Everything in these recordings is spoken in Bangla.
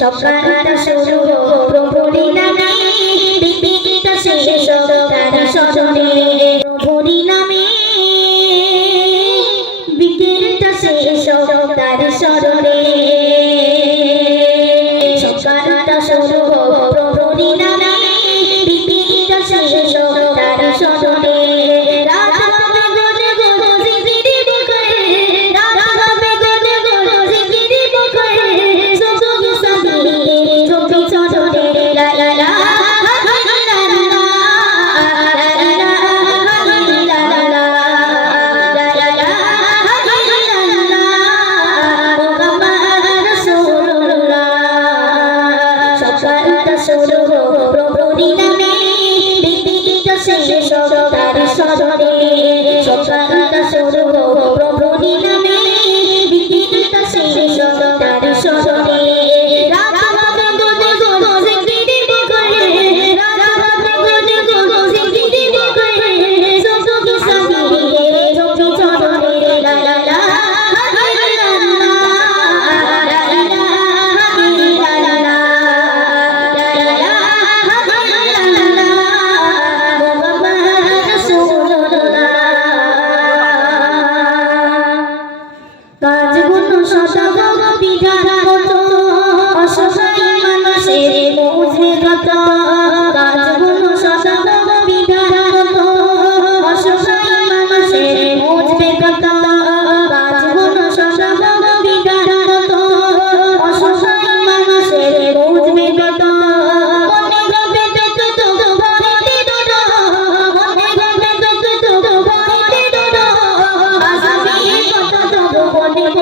সকাল শুরু প্রভুরি নামে বিপিত শেষ তার সজনে প্রভুরি নামে বিপিত শেষ তার সকাল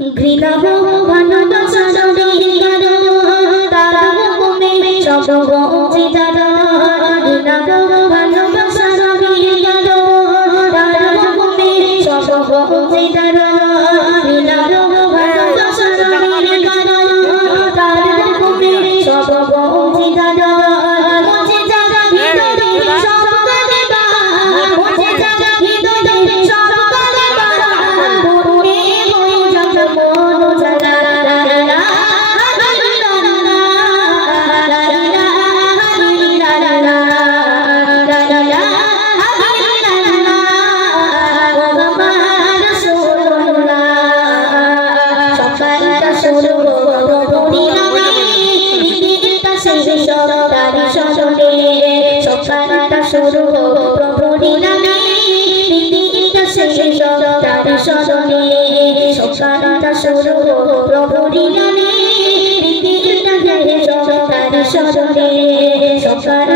ঘৃণা ভগবান দশানি তারা কমে সব অংশীদার ঘৃণা ভগবান দশানি তারা কমে সব অংশীদার চলো সকালটা শুরু হলো প্রভুরি নামে রীতিটা শেষে তার স্মরণে সকালটা শুরু হলো প্রভুরি নামে রীতিটা শেষে তার স্মরণে সকাল